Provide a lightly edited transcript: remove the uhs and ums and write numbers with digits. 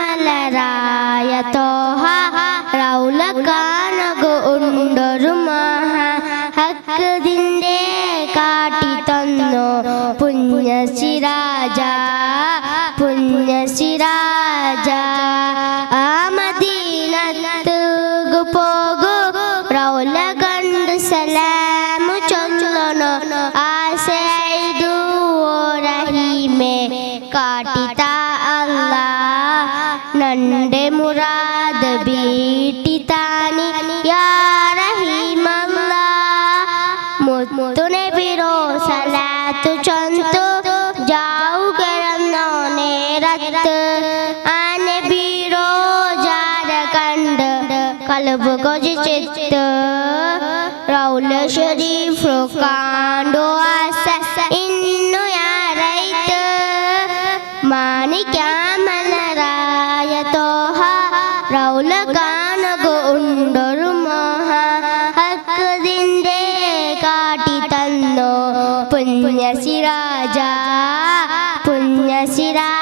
മാണിക്യാമലരായ തോഹ റൗല കാണുകൊണ്ടൊരു മഹാ ഹക്കതിൻ്റെ കാട്ടി തന്നു പുണ്യസിരാജ പുണ്യസിരാജ ആ മദീനത്തുകു പോകൂ റൗല കണ്ട് സലാമു ചൊല്ലണോ ആസൈദു റഹീമേ കാട്ടിത്താ അല്ലാ നന്റെ മുറാദ് ബീട്ടി താനി യാ റഹീമല്ലാ മുത്തു നബിരോ സലാത്തു ചൊന്തു ജാവുകരന്നോ നേരത്ത് ആ നബിരോ ജാര കണ്ട് കൽബ് കൊതിച്ചിട്ട് റൗല ഷരീഫ് കാണ്ടു ആസ ഇന്നു യാറൈത്ത് മാണിക്യാമലരായ തോഹ റൗല കാണുകൊണ്ടൊരു മഹാ ഹക്കതിൻ്റെ കാട്ടി തന്നു പുണ്യസിരാജ പുണ്യസിരാജ